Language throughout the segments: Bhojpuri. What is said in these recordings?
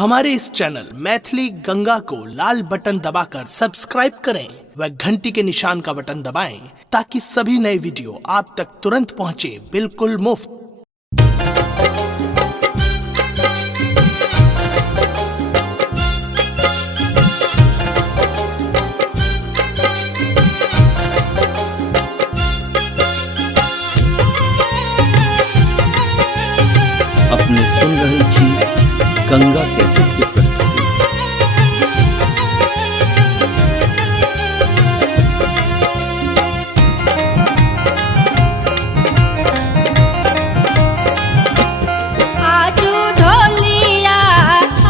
हमारे इस चैनल मैथिली गंगा को लाल बटन दबाकर सब्सक्राइब करें व घंटी के निशान का बटन दबाएं ताकि सभी नए वीडियो आप तक तुरंत पहुंचे बिल्कुल मुफ्त। अपने सुन रही छी गंगा कैसेट की प्रस्तुति। आजू ढोलिया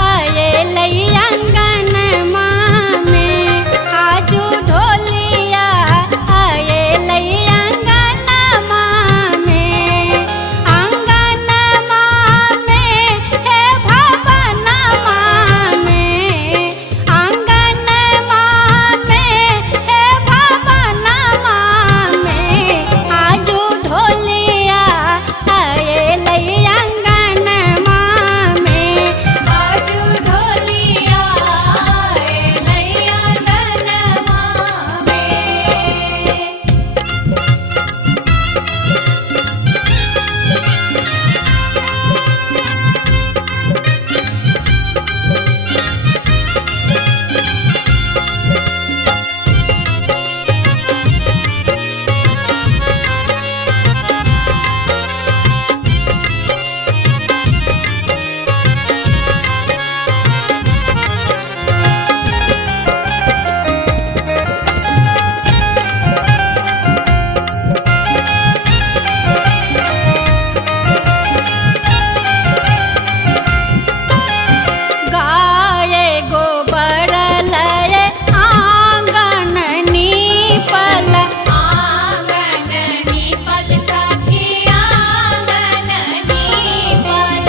आए लई आंगन में, आजू ढोलिया आए लई आंगन में, आंगन में हे भवन में, आंगन में हे भवन में, आजू ढोलिया आए लई आंगन में, आजू ढोलिया आए लई आंगन में। गाये गोबर लय आंगन नीपल, आंगन नीपल सखी आंगन नीपल,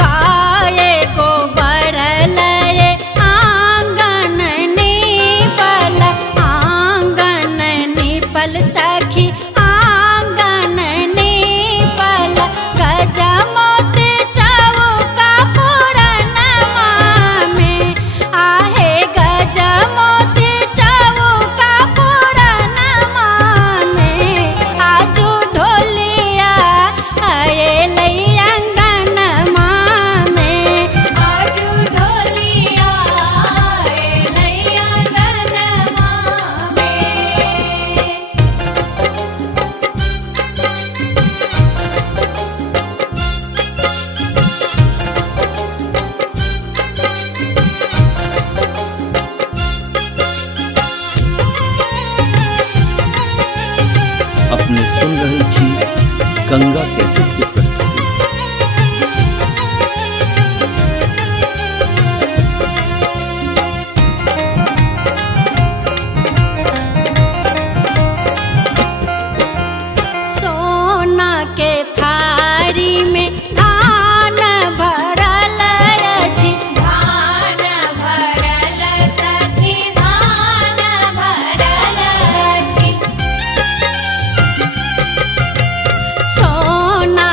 गाये गोबर लय आंगन नीपल, आंगन नीपल सखी आंगन नीपल, गजमोती चौका पूरनमा में, आहे गजमोती चौका पूरनमा में, आजू ढोलिया आए लई आंगनमा में, आजू ढोलिया आए लई आंगनमा में। अपने सुन रही छी गंगा कैसेट की प्रस्तुति। सोना के थारी में धान भरल अछि, धान भरल सखी धान भरल अछि, सोना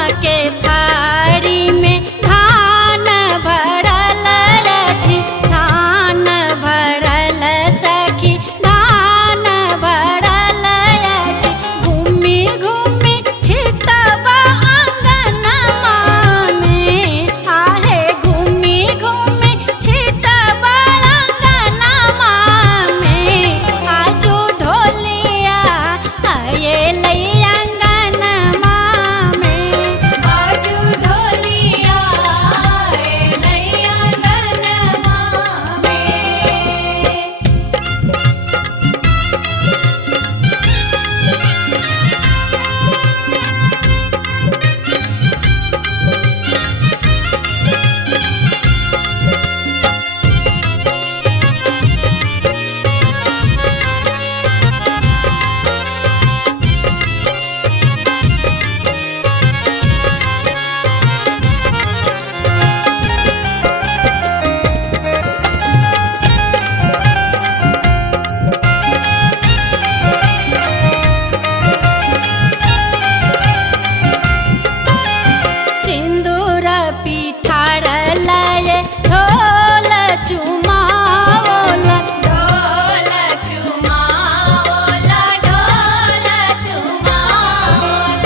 पिठारल रे ढोल चुमावल ढोल चुमावल ढोल चुमावल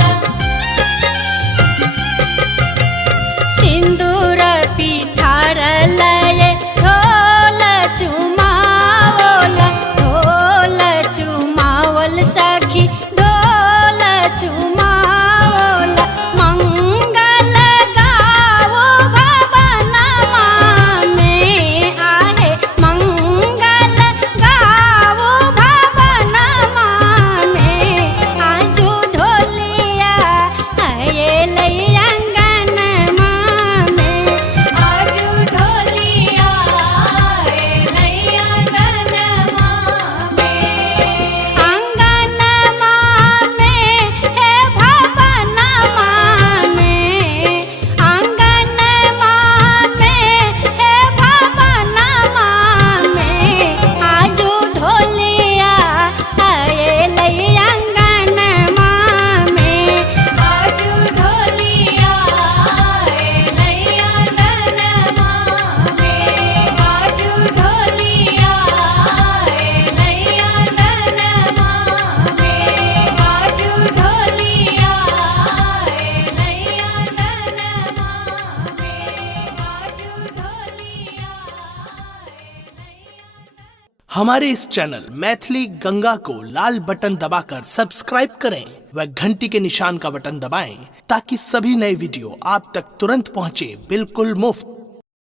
सिंदूर पिठारल रे ढोल चुमावल ढोल चुमावल सखी ढोल चुमावल मंगल गाओ भवनमा में आहे मंगल गाओ भवनमा में आजू ढोलिया आये अंगनमा में आजू ढोलिया आये अंगनमा में अंगनमा में हे भवनमा में अंगनमा में हे भवनमा में आजू ढोलिया आये अंगनमा में आजू ढोलिया आये अंगनमा में आजू ढोलिया आये अंगनमा में आजू ढोलिया आये अंगनमा में हमारे इस चैनल मैथिली गंगा को लाल बटन दबाकर सब्सक्राइब करें व घंटी के निशान का बटन दबाएं ताकि सभी नए वीडियो आप तक तुरंत पहुंचे बिल्कुल मुफ्त।